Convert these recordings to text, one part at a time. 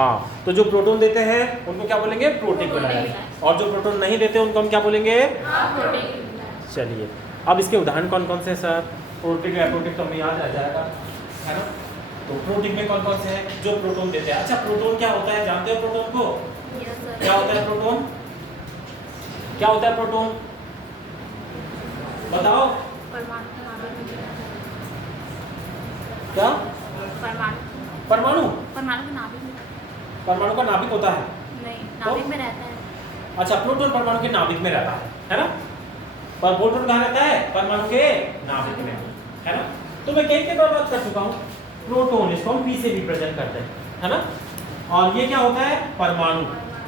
हाँ, तो जो प्रोटॉन देते हैं उनको क्या बोलेंगे? प्रोटिक विलायक। और जो प्रोटॉन नहीं देते उनको हम क्या बोलेंगे? चलिए, अब इसके उदाहरण कौन कौन से हैं सर? प्रोटिक एप्रोटिक तो हमें याद आ जाएगा, है ना? तो प्रोटिक में कौन कौन से हैं जो प्रोटॉन देते हैं? अच्छा, प्रोटॉन क्या होता है जानते हो? प्रोटॉन को क्या होता है? प्रोटॉन क्या होता है? प्रोटॉन बताओ क्या? परमाणु परमाणु का नाभिक होता है? नहीं, नाभिक में रहता है। अच्छा, प्रोटॉन परमाणु के नाभिक में रहता है ना? पर प्रोटॉन कहाँ रहता है? परमाणु के नाभिक में, है ना? तो मैं कई बार बात कर चुका हूँ, प्रोटॉन इसको हम P से रिप्रेजेंट करते हैं, है ना? और ये क्या होता है? परमाणु।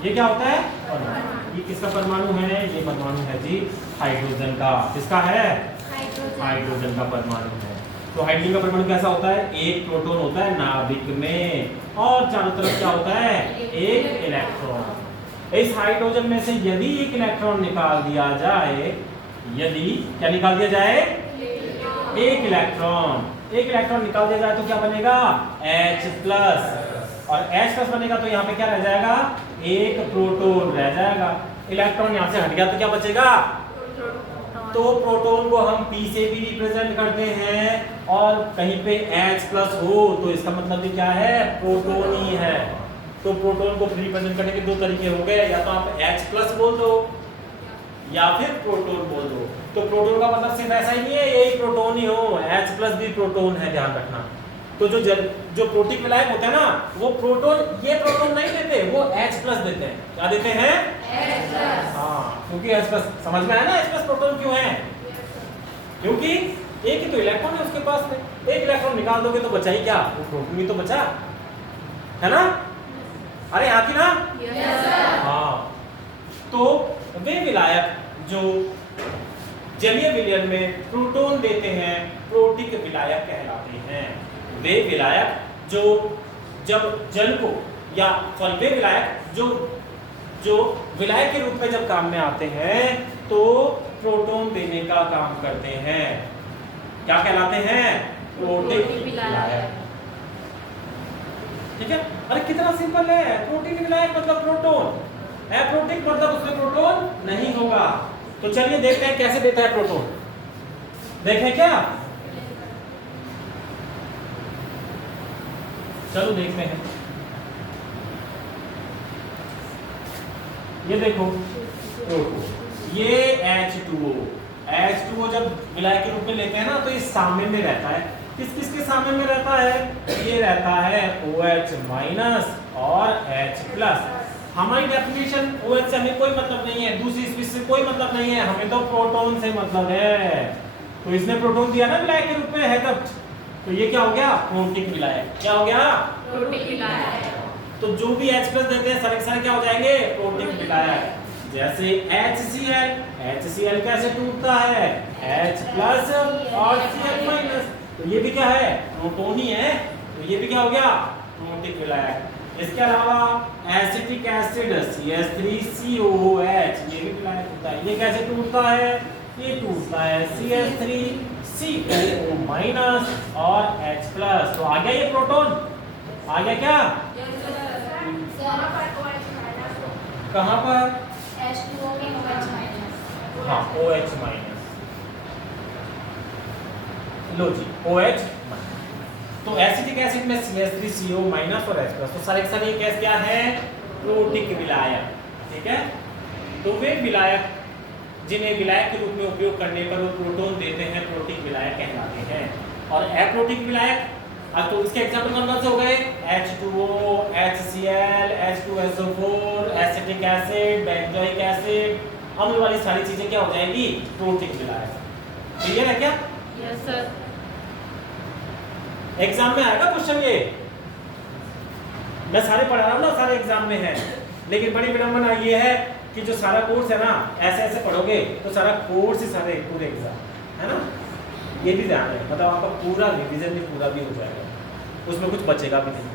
ये क्या होता है? परमाणु। ये किसका परमाणु है? ये परमाणु है जी हाइड्रोजन का। किसका है? हाइड्रोजन का परमाणु है। तो हाइड्रोजन का परमाणु कैसा होता है? एक प्रोटॉन होता है नाभिक में और चारों तरफ क्या होता है? एक इलेक्ट्रॉन। इस हाइड्रोजन में से यदि एक इलेक्ट्रॉन निकाल दिया जाए, यदि क्या निकाल दिया जाए? एक इलेक्ट्रॉन निकाल दिया जाए तो क्या बनेगा? H+। और H+ बनेगा तो यहाँ पे क्या रह जाएगा? एक प्रोटॉन रह जाएगा। इलेक्ट्रॉन यहाँ से हट गया तो क्या बचेगा? तो प्रोटॉन को हम P से भी रिप्रेजेंट करते हैं और कहीं पे H+ हो तो इसका मतलब भी क्या है? प्रोटॉन ही है। तो प्रोटॉन को रिप्रेजेंट करने के दो तरीके हो गए, या तो आप H+ बोल दो या फिर प्रोटॉन बोल दो। तो प्रोटॉन का मतलब सिर्फ ऐसा ही नहीं है यही प्रोटॉन ही हो, H+ भी प्रोटॉन है, ध्यान रखना। तो जो प्रोटिक विलायक होते हैं ना, वो ये प्रोटॉन नहीं देते, वो H+ देते हैं। क्या देते हैं? H+। हाँ, क्योंकि H+ समझ में आया ना H+ प्रोटॉन क्यों है? क्योंकि एक ही तो इलेक्ट्रॉन है उसके पास में, एक इलेक्ट्रॉन निकाल दोगे तो बचा ही क्या? वो प्रोटॉन ही तो बचा, है ना? अरे हाँ की ना? हाँ। तो वे विलायक जो जलीय विलयन में प्रोटॉन देते हैं प्रोटिक विलायक कहलाते हैं। वे विलायक जो जब जल को या वे विलायक जो विलायक के रूप में जब काम में आते हैं तो प्रोटॉन देने का काम करते हैं। क्या कहलाते हैं? प्रोटिक विलायक। ठीक है? अरे कितना सिंपल है। प्रोटिक विलायक मतलब प्रोटॉन, एप्रोटिक मतलब उसमें प्रोटॉन नहीं होगा। तो चलिए देखते हैं कैसे देता है प्रोटॉन। देखें क्या? चलो देखते हैं। ये देखो प्रोटॉन, ये H2O जब विलायक के रूप में लेते हैं ना तो ये सामने में रहता है। किसके सामने में रहता है? ये रहता है OH- और H+। हमारी डेफिनेशन OH से हमें कोई मतलब नहीं है, दूसरी स्पीशीज से कोई मतलब नहीं है, हमें तो प्रोटॉन से मतलब है। तो इसने प्रोटॉन दिया ना विलायक के रूप में है तब, तो ये क्या हो गया? प्रोटिक विलायक। क्या हो गया? प्रोटिक विलायक। तो जो भी H+ देते हैं सारे सारे क्या हो जाएंगे? प्रोटिक विलायक। जैसे HCl कैसे टूटता है? H+ और Cl-। तो ये भी क्या है? प्रोटॉन ही है। तो ये भी क्या हो गया? प्रोटिक विलायक। इसके अलावा एसिटिक एसिड CH3COOH, ये भी विलायक होता है। ये कैसे टूटता है? ये टूटता है CH3COO- और H+। तो आ गया ये प्रोटॉन, आ गया क्या? कहाँ पर? हाँ, OH-। लो जी, OH-। तो एसिटिक एसिड में CH3CO- और H+। तो सारे सारे गैस क्या है? प्रोटिक विलायक। ठीक है? तो वे विलायक जिन्हें विलायक के रूप में उपयोग करने पर वो प्रोटॉन देते हैं प्रोटिक विलायक कहलाते हैं। और एप्रोटिक विलायक, अब तो इसके एग्जांपल कौन से हो गए? H2O, HCl, H2SO4, acetic acid, benzoic acid, अम्ल वाली सारी चीजें क्या हो जाएंगी? प्रोटिक विलायक। क्लियर है क्या? Yes sir. एग्जाम में आएगा क्वेश्चन ये। मैं सारे पढ़ा रहा हूँ ना, सारे एग्जाम में है, लेकिन बड़ी विडंबना ये है कि जो सारा कोर्स है ना, ऐसे ऐसे पढ़ोगे तो सारा कोर्स ही सारे पूरे एग्जाम, है ना? ये भी ध्यान है, मतलब आपका पूरा रिवीजन भी पूरा भी हो जाएगा, उसमें कुछ बचेगा भी नहीं,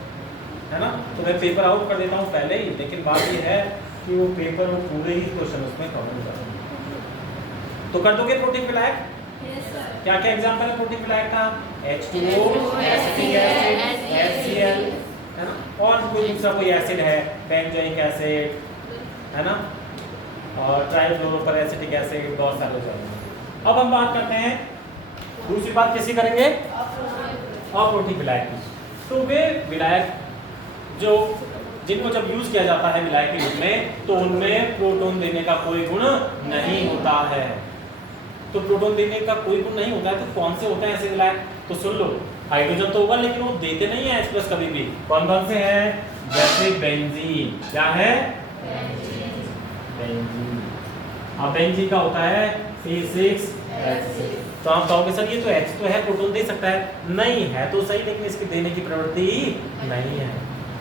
है ना? तो मैं पेपर आउट कर देता हूँ पहले ही, लेकिन बात ये है कि वो पेपर वो पूरे ही क्वेश्चन उसमें कवर हो जाएंगे। तो कर दोगे प्रोटिक विलायक? क्या क्या एग्जाम्पल है प्रोटिक विलायक का? H2O, एसिटिक एसिड, HCl, है ना? और कोई दूसरा कोई एसिड है, बेंजोइक एसिड है ना, और ट्राइफ्लोरोपेरेसिटिक एसिड, बहुत सारे हो जाएंगे। अब हम बात करते हैं दूसरी बात किसी करेंगे, अप्रोटिक विलायक की। तो वे विलायक जो जिनको जब यूज किया जाता है विलायक के रूप में, तो उनमें प्रोटॉन देने का कोई गुण नहीं होता है। तो प्रोटॉन देने का कोई गुण नहीं होता है, तो कौन से होते हैं ऐसे विलायक? तो सुन लो, हाइड्रोजन तो होगा लेकिन वो देते नहीं है H+ कभी भी। कौन कौन से हैं? जैसे बेंजीन। क्या है? बेंजीन। अब बेंजीन का होता है C6H6। तो आप कहोगे सर ये तो H तो है, प्रोटॉन दे सकता है। नहीं है तो सही, लेकिन इसके देने की प्रवृत्ति नहीं है,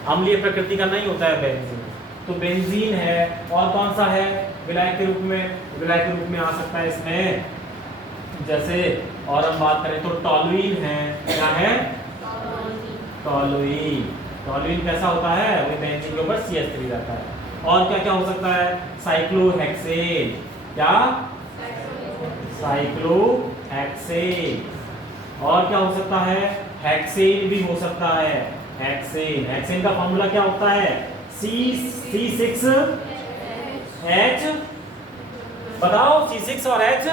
अम्लीय प्रकृति का नहीं होता है बेंजीन। तो बेंजीन है। और कौन सा है विलायक के रूप में? विलायक के रूप में आ सकता है इसमें, जैसे और हम बात करें तो टॉलुइन है। क्या है? टॉलुइन। टॉलुइन कैसा होता है? वो बेंजीन के ऊपर CH3 रहता है। और क्या क्या हो सकता है? साइक्लोहेक्सेन। क्या? साइक्लोहेक्सेन। और क्या हो सकता है? हेक्सेन भी हो सकता है। हेक्सेन। हेक्सेन का फॉर्मूला क्या होता है? C6H। बताओ, C6 और H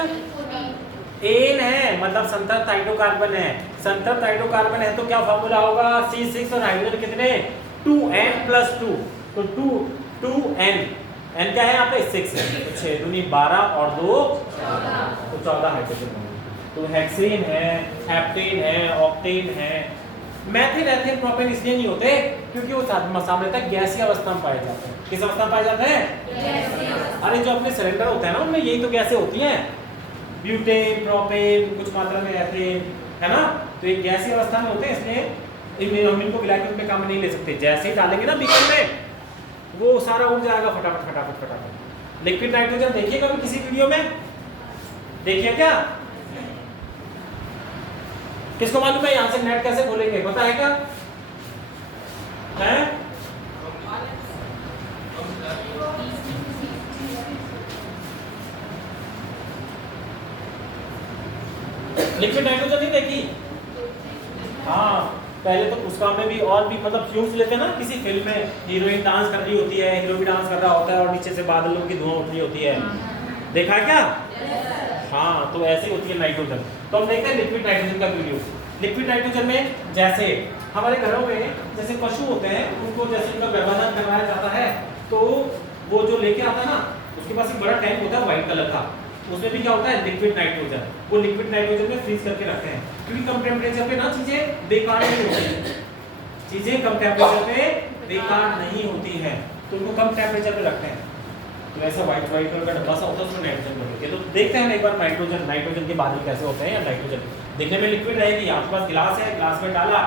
एन है, मतलब संतृप्त हाइड्रोकार्बन है। संतृप्त हाइड्रोकार्बन है तो क्या फॉर्मूला होगा? C6 और हाइड्रोजन कितने? 2n+2। तो 2n n क्या है यहाँ पे? 6 है। तो 6 दूनी 12 और 2 तो 14 हाइड्रोजन होंगे। तो हेक्सेन है, हेप्टेन है, ऑक्टेन है। मेथिल, एथिल, प्रोपेन इसलिए नहीं होते क्योंकि वो सामान्यतः गैसीय अवस्था में पाए जाते हैं। किस अवस्था में पाए जाते हैं? अरे जो अपने सिलेंडर होते हैं ना, उनमें यही तो गैसें होती हैं, ब्यूटेन, प्रोपेन, कुछ मात्रा में एथेन, है ना। तो एक गैसीय अवस्था में होते हैं, इसलिए हम इनको विलायक में काम नहीं ले सकते। जैसे ही डालेंगे ना बीकर में, वो सारा उड़ जाएगा फटाफट फटाफट फटाफट। लिक्विड नाइट्रोजन देखिए कभी किसी वीडियो में? देखिए क्या? किसको मालूम है यहाँ से नेट कैसे खोलेंगे? पता है क्या? है? लिक्विड नाइट्रोजन नहीं देखी? हाँ, पहले तो उसका में भी और भी मतलब फ्यूम्स लेते हैं ना, किसी फिल्म में हीरोइन डांस कर रही होती है, हीरो भी डांस कर रहा होता है और नीचे से बादलों की धुआं उठ रही होती है। देखा क्या? हाँ, तो ऐसी होती है नाइट्रोजन। तो हम देखते हैं लिक्विड नाइट्रोजन का वीडियो। लिक्विड नाइट्रोजन में जैसे हमारे घरों में जैसे पशु होते हैं, उनको जैसे उनका गर्भाधान करवाया जाता है, तो वो जो लेके आता है ना, उसके पास एक बड़ा टैंक होता है व्हाइट कलर का, उसमें भी क्या होता है? Liquid nitrogen. वो लिक्विड नाइट्रोजन में फ्रीज करके रखते हैं, क्योंकि कम टेम्परेचर पे ना चीजें बेकार नहीं होती। चीजें कम टेम्परेचर पे बेकार नहीं होती हैं, तो उनको कम टेम्परेचर पे रखते हैं। तो ऐसा व्हाइट कलर का डब्बा सा होता है, उसमें नाइट्रोजन भर के। तो देखते हैं एक बार नाइट्रोजन के बादल कैसे होते हैं। या नाइट्रोजन देखने में लिक्विड रहेगी, आपके पास गिलास है, गिलास में डाला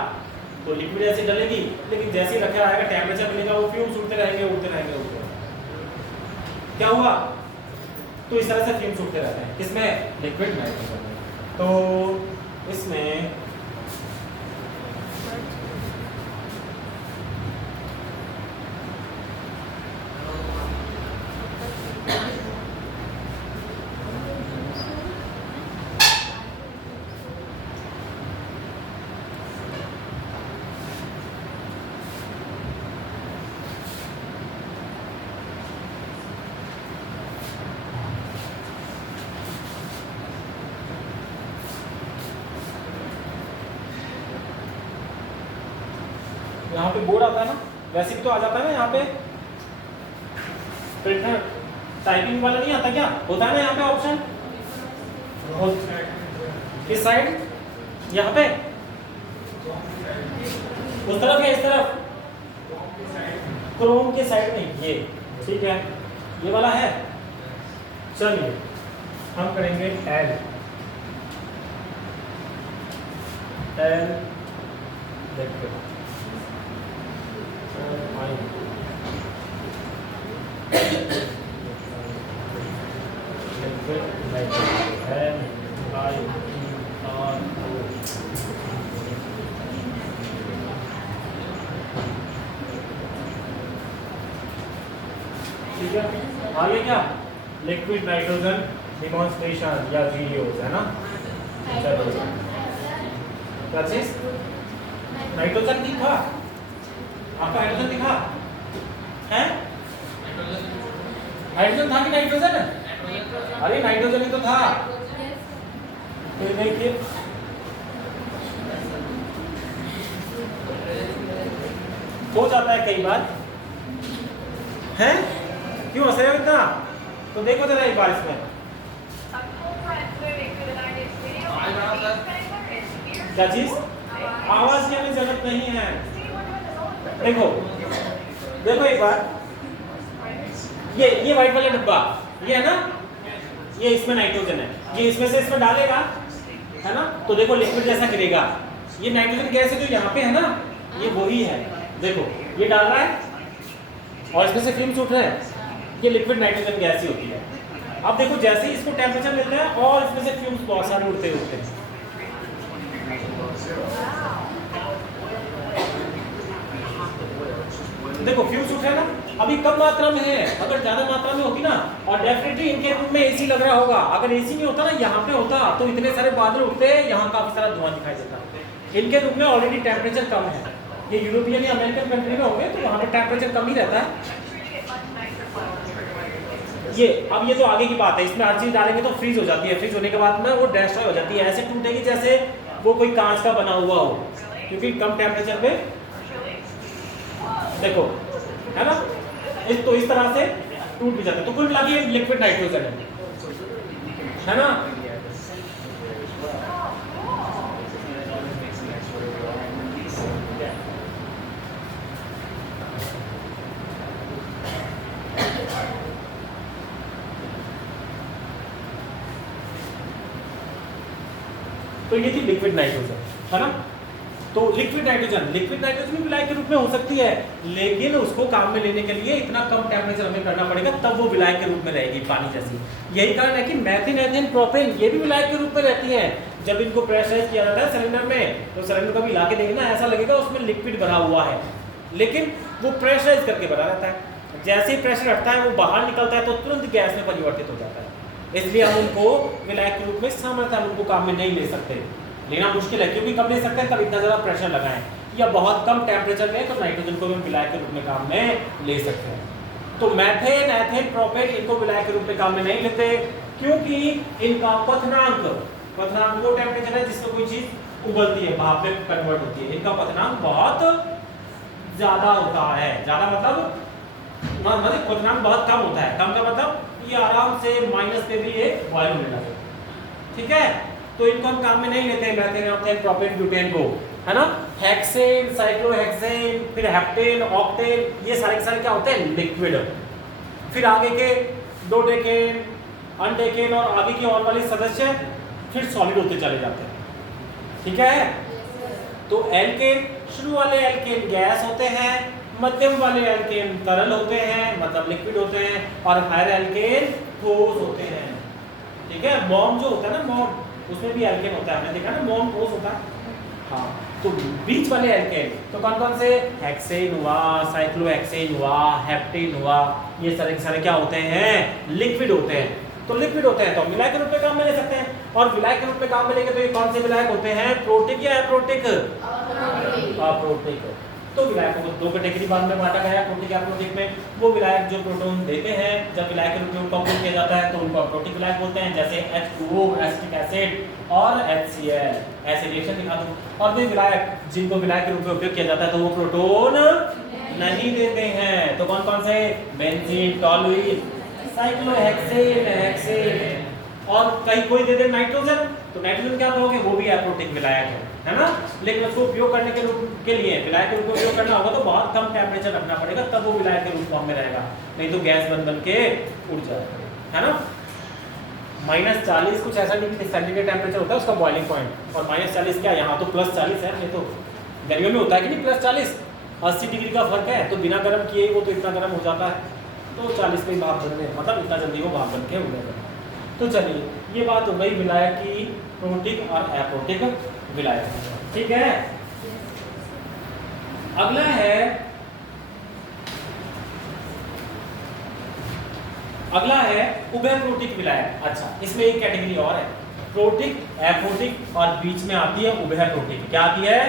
तो लिक्विड ऐसे डलेगी, लेकिन जैसे ही रखा रहेगा टेम्परेचर मिलेगा, वो फ्यूम्स उड़ते रहेंगे उड़ते रहेंगे उड़ते रहेंगे। क्या हुआ? तो इस तरह से फ्यूम्स उड़ते रहते हैं। किसमें? लिक्विड नाइट्रोजन में। तो इसमें यहाँ पे बोर्ड आता है ना, वैसे भी तो आ जाता है ना यहाँ पे, प्रिंटर टाइपिंग वाला नहीं आता क्या? होता है ना यहाँ पे ऑप्शन, किस साइड? यहाँ पे उस तरफ या इस तरफ? क्रोम के साइड में ये, ठीक है, ये वाला है। चलिए हम करेंगे एल देखते हैं। ठीक है, आगे क्या? लिक्विड नाइट्रोजन डिमॉन्स्ट्रेशन या वीडियोस, है ना। चलो क्या चीज? नाइट्रोजन की था आपका हाइड्रोजन दिखा है? हाइड्रोजन था कि नाइट्रोजन? अरे नाइट्रोजन ही तो था। तो देखिए हो जाता है कई बार है, क्यों हंस रहे हो इतना? तो देखो जरा एक बार इसमें क्या चीज, आवाज की हमें जरूरत नहीं है। देखो देखो एक बार, ये व्हाइट वाला डिब्बा ये है ना, ये इसमें नाइट्रोजन है, ये इसमें से इसमें डालेगा है ना, तो देखो लिक्विड जैसा गिरेगा। ये नाइट्रोजन गैस है जो यहाँ पे है ना, ये वही है। देखो ये डाल रहा है और इसमें से फ्यूम्स उठ रहे हैं, ये लिक्विड नाइट्रोजन गैस ही होती है। अब देखो जैसे ही इसको टेम्परेचर मिलता है और इसमें से फ्यूम्स बहुत सारे उड़ते हैं। देखो फ्यूम्स उठ रहे हैं ना, अभी कम मात्रा में है, अगर ज्यादा मात्रा में होती ना, और डेफिनेटली इनके रूम में एसी लग रहा होगा। अगर एसी नहीं होता ना यहाँ पे होता तो इतने सारे बादल उठते, यहाँ काफी सारा धुआं दिखाई देता। इनके रूम में ऑलरेडी टेम्परेचर कम है, ये यूरोपियन या अमेरिकन कंट्री में होंगे तो वहाँ पे टेम्परेचर कम ही रहता है। ये अब ये तो आगे की बात है, इसमें हर चीज डालेंगे तो फ्रीज हो जाती है, फ्रीज होने के बाद में वो डिस्ट्रॉय हो जाती है, ऐसे टूटेगी जैसे वो कोई कांच का बना हुआ हो, क्योंकि कम टेम्परेचर पे देखो है ना, तो इस तरह से टूट भी जाता है। तो कुल मिला के लिक्विड नाइट्रोजन है ना। तो ये थी लिक्विड नाइट्रोजन है ना। तो लिक्विड नाइट्रोजन भी विलायक के रूप में हो सकती है, लेकिन उसको काम में लेने के लिए इतना कम टेम्परेचर हमें करना पड़ेगा, तब वो विलायक के रूप में रहेगी पानी जैसी। यही कारण है कि मेथिन, एथिन, प्रोपेन ये भी विलायक के रूप में रहती हैं। जब इनको प्रेशराइज किया जाता है सिलेंडर में, तो सिलेंडर को भी ला के देंगे ना, ऐसा लगेगा उसमें लिक्विड भरा हुआ है, लेकिन वो प्रेशराइज करके भरा रहता है। जैसे ही प्रेशर हटता है वो बाहर निकलता है तो तुरंत गैस में परिवर्तित हो जाता है। इसलिए हम उनको विलायक के रूप में सामान्यतः हम उनको काम में नहीं ले सकते, लेना मुश्किल है, क्योंकि कब ले सकते हैं, कब इतना ज़्यादा प्रेशर लगाएं या बहुत कम टेम्परेचर में, तो नाइट्रोजन को भी हम विलायक के रूप में काम में ले सकते हैं। तो मेथेन, एथेन, प्रोपेन इनको विलायक के रूप में काम में नहीं लेते, क्योंकि इनका क्वथनांक वो टेम्परेचर है जिसमें कोई चीज उबलती है, भाप में कन्वर्ट होती है, इनका क्वथनांक बहुत ज्यादा होता है। ज्यादा मतलब क्वथनांक बहुत कम होता है। कम का मतलब ये आराम से माइनस पे भी ये बॉयल होने लगे, ठीक है। तो इनको हम काम में नहीं लेते हैं, मेथेन, एथेन, प्रोपेन, ब्यूटेन को, है ना। हेक्सेन, साइक्लोहेक्सेन, फिर हेप्टेन, ऑक्टेन, ये सारे के सारे क्या होते हैं, लिक्विड। फिर आगे के डोडेकेन, अनडेकेन और आगे की और वाले सदस्य फिर सॉलिड होते चले जाते हैं, ठीक है। तो एल्केन, शुरू वाले एल्केन गैस होते हैं, मध्यम वाले एल्केन तरल होते हैं मतलब लिक्विड होते हैं, और हायर एल्केन ठोस होते हैं, ठीक है। मॉम जो होता है ना, मॉम उसमें भी एल्केन होता है, हमने देखा ना, मॉम ठोस होता है। हाँ, तो बीच वाले एल्केन तो कौन कौन से, हेक्सेन हुआ, साइक्लोहेक्सेन हुआ, हेप्टेन हुआ, ये सारे सारे क्या होते हैं, लिक्विड होते हैं। तो लिक्विड होते हैं तो विलायक के रूप में काम में ले सकते हैं, और विलायक के रूप में काम में लेंगे तो ये कौन से विलायक होते हैं, प्रोटिक या एप्रोटिक, अप्रोटिक। तो विलायकों को दो कैटेगरी बाद में बांटा गया है, प्रोटिक या एप्रोटिक में। वो विलायक जो प्रोटॉन देते हैं, जब विलायक के रूप में उनका उपयोग किया जाता है तो उनको अप्रोटिक विलायक बोलते हैं, जैसे H2O, एसिटिक एसिड और HCl, ऐसे रिएक्शन दिखा दूं। और वे विलायक जिनको विलायक के रूप में उपयोग किया जाता है तो वो प्रोटॉन नहीं देते हैं। तो कौन कौन से, बेंजीन, टॉलुइन, साइक्लोहेक्सेन, हेक्सेन, और कहीं कोई दे दे नाइट्रोजन, तो नाइट्रोजन क्या कहोगे, वो भी एप्रोटिक विलायक है ना। लेकिन उसको उपयोग करने के लिए विलायक के रूप में उपयोग करना होगा तो बहुत कम टेम्परेचर रखना पड़ेगा, तब वो विलायक के रूप फॉर्म में रहेगा, नहीं तो गैस बन के उड़ जाएगा, है ना। -40 कुछ ऐसा डिग्री सेंटीग्रेड टेम्परेचर होता है उसका बॉइलिंग पॉइंट, और -40 क्या, यहाँ तो +40 है, ये तो गर्मियों में होता है कि नहीं +40, 80 डिग्री का फर्क है, तो बिना गर्म किए वो तो इतना गर्म हो जाता है, तो 40 पे भाप बनने, मतलब इतना जल्दी वो भाप बन के उड़ेगा। तो चलिए ये बात हो गई विलायक की, प्रोटिक और एप्रोटिक विलायक, ठीक है। अगला है उभयप्रोटिक विलायक। अच्छा, इसमें एक कैटेगरी और है, प्रोटिक, एप्रोटिक, और बीच में आती है उभयप्रोटिक। क्या आती है,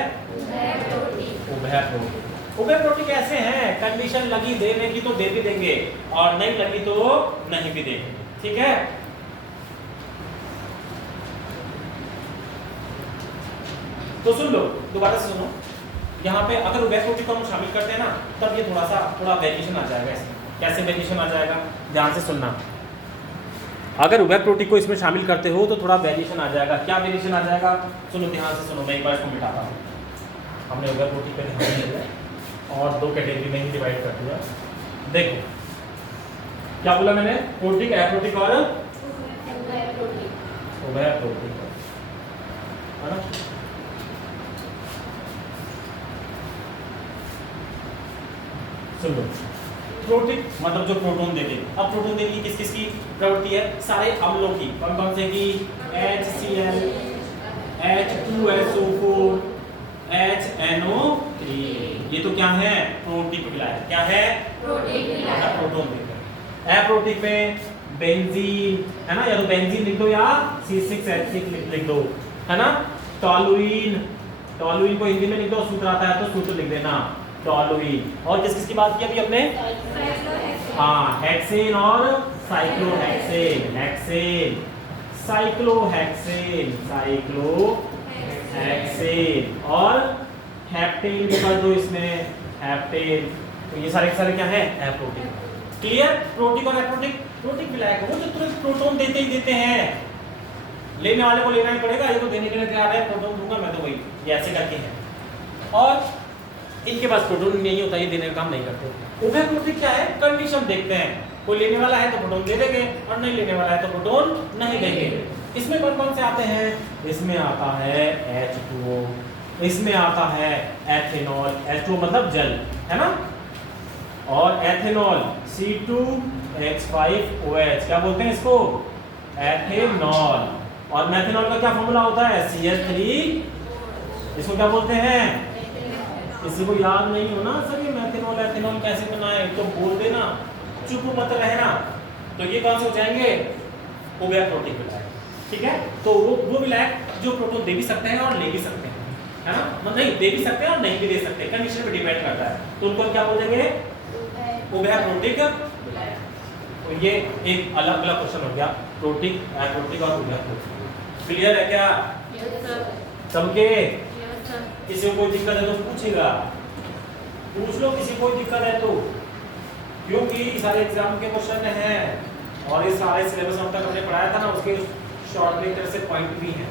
उभयप्रोटिक। उभयप्रोटिक ऐसे हैं, कंडीशन लगी देने की तो दे भी देंगे और नहीं लगी तो नहीं भी देंगे, ठीक है। तो सुन लो, दोबारा से सुनो, यहाँ पे अगर उभयप्रोटिक को हम शामिल करते हैं ना, तब ये थोड़ा वेरिएशन आ जाएगा इसमें। कैसे वेरिएशन आ जाएगा, ध्यान से सुनना। अगर उभयप्रोटिक को इसमें शामिल करते हो तो थोड़ा वेरिएशन आ जाएगा। क्या वेरिएशन आ जाएगा, सुनो ध्यान से सुनो, मैं एक बार इसको मिटाता हूँ। हमने उभयप्रोटिक पे ध्यान दिया और दो कैटेगरी में ही डिवाइड कर दिया। देखो क्या बोला मैंने, प्रोटिक, एप्रोटिक और उभयप्रोटिक, है ना। सुनो, प्रोटिक मतलब जो प्रोटॉन देते हैं। अब प्रोटॉन देने की किस किस की प्रवृत्ति है, सारे अम्लों की। कौन कौन से की, HCl, H2SO4, HNO3, ये तो क्या है, प्रोटिक विलायक। क्या है, प्रोटॉन देते हैं। एप्रोटिक में बेंजीन, है ना, या तो बेंजीन लिख दो या C6H6 लिख दो, है ना। टॉलुइन, टॉलुइन को हिंदी में लिख दो, सूत्र आता है तो सूत्र लिख देना, टॉलुइन। और किस किस की बात की अभी अपने, हाँ, हेक्सेन और साइक्लोहेक्सेन, हेक्सेन, साइक्लोहेक्सेन, साइक्लोहेक्सेन और हेप्टेन भी कर दो इसमें, हेप्टेन। तो ये सारे के सारे क्या है, एप्रोटिक। क्लियर, प्रोटिक और एप्रोटिक। प्रोटिक विलायक वो जो तुरंत प्रोटॉन देते ही देते हैं, लेने वाले को लेना ही पड़ेगा, ये तो देने के लिए तैयार है, प्रोटॉन दूंगा मैं तो वही, ये ऐसे करके है। और इनके पास प्रोटॉन नहीं होता, ये देने का काम नहीं करते। उभयप्रोटिक क्या है, कंडीशन देखते हैं, कोई लेने वाला है तो प्रोटॉन दे देंगे और नहीं लेने वाला है तो प्रोटॉन नहीं देंगे। इसमें कौन कौन से आते हैं, इसमें आता है H2O, इसमें आता है एथेनॉल, H2O मतलब जल, है ना, और एथेनॉल C2H5OH, क्या बोलते हैं इसको, एथेनॉल। और मेथेनॉल का क्या फॉर्मूला होता है, CH3, इसको क्या बोलते हैं, किसी को याद नहीं हो ना सर ये मेथेनॉल एथेनॉल कैसे बनाए, तो बोल देना, चुप मत रहना। तो ये कौन से हो जाएंगे, उभयप्रोटिक विलायक, ठीक है। तो वो विलायक जो प्रोटॉन दे भी सकते हैं और ले भी सकते हैं, है ना, मतलब नहीं दे भी सकते हैं और नहीं भी दे सकते, कंडीशन पे डिपेंड करता है। तो उनको क्या बोल देंगे, उभयप्रोटिक विलायक। तो ये एक अलग अलग क्वेश्चन हो गया, प्रोटिक, एप्रोटिक और उभयप्रोटिक। क्लियर है क्या, सबके, किसी को कोई दिक्कत है तो पूछेगा, पूछ लो, किसी को कोई दिक्कत है तो, क्योंकि सारे एग्जाम के क्वेश्चन हैं और ये सारे सिलेबस हम तक हमने पढ़ाया था ना, उसके शॉर्ट में एक तरह से पॉइंट भी हैं।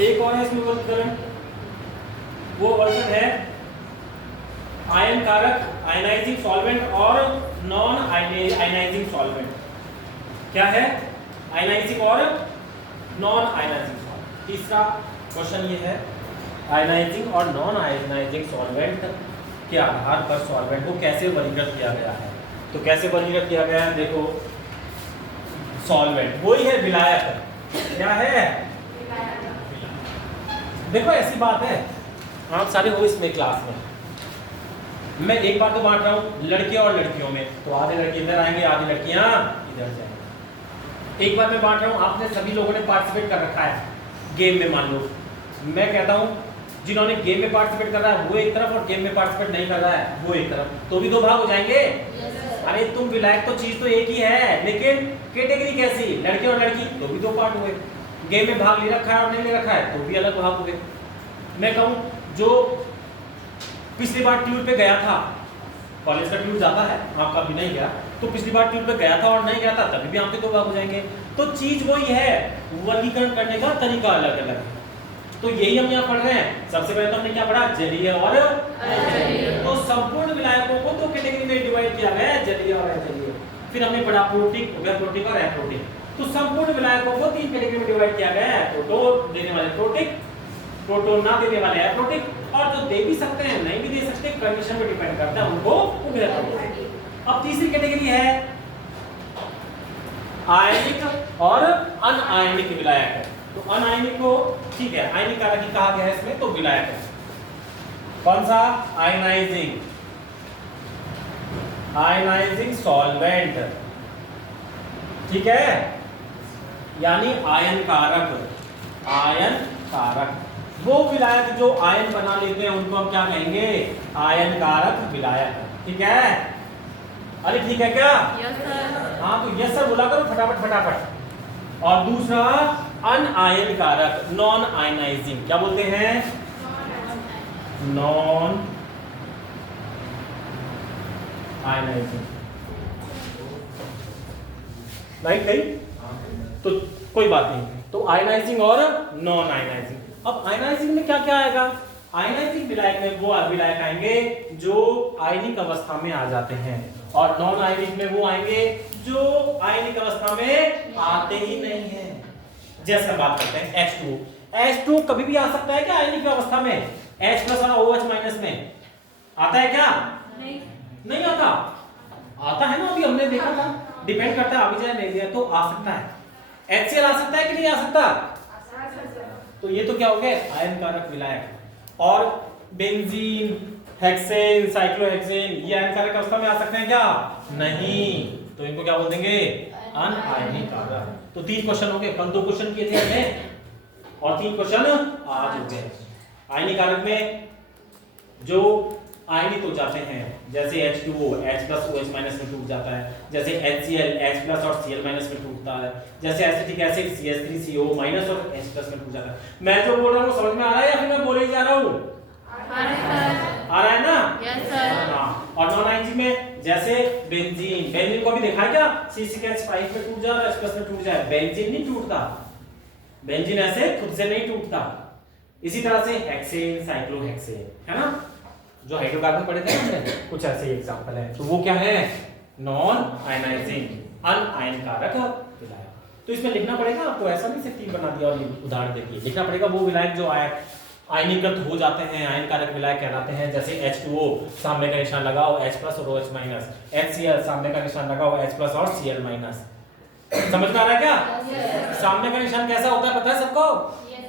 एक और है इसमें वर्गीकरण, वो वर्जन है आयन कारक, आयनाइजिंग सॉल्वेंट और नॉन आयनाइजिंग सॉल्वेंट। क्या है, आयनाइजिंग और नॉन आयनाइजिंग सॉल्वेंट। तीसरा क्वेश्चन ये है, आयनाइजिंग और नॉन आयनाइजिंग सॉल्वेंट के आधार पर सॉल्वेंट को कैसे वर्गीकृत किया गया है। तो कैसे वर्गीकृत किया गया है, देखो सॉल्वेंट वही है विलायक, क्या है, देखो ऐसी बात है, आप सारे हो इसमें क्लास में, मैं एक बार तो बांट रहा हूँ लड़के और लड़कियों में, तो आधे लड़के इधर आएंगे, आधी लड़कियां इधर जाएंगे। एक बार मैं बांट रहा हूँ, आपने सभी लोगों ने पार्टिसिपेट कर रखा है गेम में, मान लो मैं कहता हूँ जिन्होंने गेम में पार्टिसिपेट कर रहा है वो एक तरफ और गेम में पार्टिसिपेट नहीं कर रहा है वो एक तरफ, तो भी दो भाग हो जाएंगे। अरे तुम विलायक तो चीज तो एक ही है, लेकिन कैटेगरी कैसी, लड़के और लड़की, तो भी दो पार्ट हुए। गेम में भाग ले रखा है और नहीं ले रखा है तो भी अलग भाग हुए। मैं कहूँ जो पिछली बार ट्यूर पे गया था, कॉलेज का ट्यूर जाता है, आपका भी नहीं गया, तो पिछली बार ट्यूर पे गया था और नहीं गया था तभी भी आपके दो भाग हो जाएंगे। तो चीज वही है, वर्गीकरण करने का तरीका अलग अलग है। तो यही हम यहाँ पढ़ रहे हैं। सबसे पहले तो हमने क्या पढ़ा, जलीय और अजलीय। तो संपूर्ण विलायकों को दो कैटेगरी में डिवाइड किया गया है, जलीय और अजलीय। फिर हमने पढ़ा प्रोटिक, उभयप्रोटिक और एप्रोटिक। तो संपूर्ण विलायकों को तीन कैटेगरी में डिवाइड किया गया है, प्रोटोन देने वाले प्रोटिक, प्रोटोन ना देने वाले एप्रोटिक, और जो दे भी सकते हैं नहीं भी दे सकते, कंडीशन पे डिपेंड करता है, उनको उभयप्रोटिक। अब तीसरी कैटेगरी है आयनिक और अनआयनिक विलायक है। तो अनआयनिक को ठीक है, आयनिक कारक ही कहा गया है इसमें, तो विलायक है। कौन सा, आयनाइजिंग, आयनाइजिंग सॉल्वेंट, ठीक है, यानी आयन कारक। आयन कारक वो विलायक जो आयन बना लेते हैं उनको हम क्या कहेंगे? आयन कारक विलायक, ठीक है। अरे ठीक है क्या? Yes sir. हाँ तो यस सर बोला करो फटाफट फटाफट। और दूसरा अनआयन कारक, नॉन आयनाइजिंग, क्या बोलते हैं? नॉन आयनाइजिंग, राइट नहीं? तो कोई बात नहीं, तो आयनाइजिंग और नॉन आयनाइजिंग। अब आयनाइजिंग में क्या क्या आएगा? आयनाइजिंग विलायक में वो विलायक आएंगे जो आयनिक अवस्था में आ जाते हैं, और नॉन आयनिक में वो आएंगे जो आयनिक अवस्था में आते ही नहीं है। जैसे हम बात करते हैं H2O, H2O कभी भी आ सकता है क्या आयनिक अवस्था में? H प्लस और OH माइनस में आता है क्या? नहीं आता। आता है ना, अभी हमने देखा था, डिपेंड करता है अभी जाए नहीं दिया तो आ सकता है। HCl आ सकता है कि नहीं आ सकता? तो ये तो क्या हो गया? आयन कारक विलायक। और बेंजीन, हेक्सेन, साइक्लोहेक्सेन ये आयन कारक अवस्था में आ सकते हैं क्या? नहीं, तो इनको क्या बोल देंगे? अनआयनिक कारक। तो 3 क्वेश्चन हो गए, कल 2 क्वेश्चन किए थे हमने और 3 क्वेश्चन आज हो गए। आयनिक कारक में जो आयनित हो जाते हैं, जैसे H2O H plus OH minus में टूट जाता है, जैसे HCl H प्लस और Cl माइनस में टूटता है, जैसे एसिटिक एसिड CH3CO माइनस और H प्लस में टूट जाता है। मैं जो बोल रहा हूँ समझ में आ रहा है या फिर मैं बोले ही जा रहा हूँ? आ रहा है ना? Yes sir. हाँ, और नॉन आयनिक में जैसे बेंजीन, बेंजीन को भी देखा है क्या? C6H5 में टूट जा रहा है, H प्लस में टूट जाए, बेंजीन नहीं टूटता, बेंजीन ऐसे खुद से नहीं टूटता। इसी तरह से हेक्सेन, साइक्लोहेक्सेन, है ना, जो हाइड्रोकार्बन पढ़े थे हमने, कुछ ऐसे एग्जांपल है। तो वो क्या है? नॉन आयनाइजिंग, अनआयन कारक विलायक। तो इसमें लिखना पड़ेगा आपको, ऐसा नहीं सिर्फ 3 बना दिया और उदाहरण देखिए। लिखना पड़ेगा वो विलायक जो आयनीकृत हो जाते हैं, आयन कारक विलायक कहलाते हैं। जैसे H2O सामने का निशान लगाओ H प्लस और OH माइनस, HCl सामने का निशान लगाओ H प्लस और Cl माइनस। समझ में आ रहा है क्या? yes, सामने का निशान कैसा होता है पता है सबको? yes,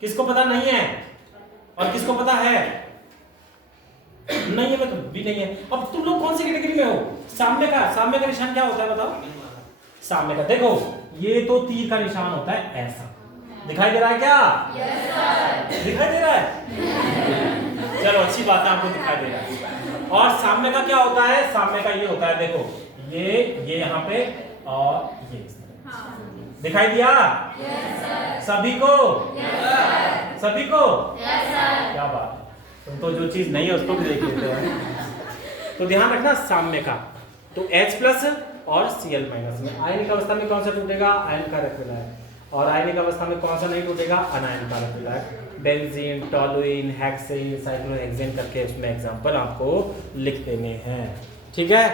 किसको पता नहीं है और किसको पता है? नहीं है, मैं तो भी नहीं है। अब तुम लोग कौन सी कैटेगरी में हो? सामने का निशान क्या होता है बताओ? सामने का देखो, ये तो तीर का निशान होता है, ऐसा दिखाई दे रहा है क्या? yes, sir. दिखाई दे रहा है? चलो अच्छी बात है, आपको दिखाई दे रहा है। और सामने का क्या होता है? सामने का ये होता है, देखो ये यहाँ पे और ये दिखाई दिया? yes, sir. सभी को? yes, sir. सभी को? yes, sir. क्या बात, तुम तो जो चीज नहीं है उसको भी देख लेते हैं। तो ध्यान रखना सामने का, तो H प्लस और Cl माइनस में आयनिक अवस्था में कौन सा टूटेगा? आयन कारक विलायक। और आयनिक अवस्था में कौन सा नहीं टूटेगा? अनायन कारक विलायक। बेंजीन, टोलुइन, हेक्सेन, साइक्लोहेक्सेन करके उसमें एग्जांपल आपको लिख देने हैं, ठीक है?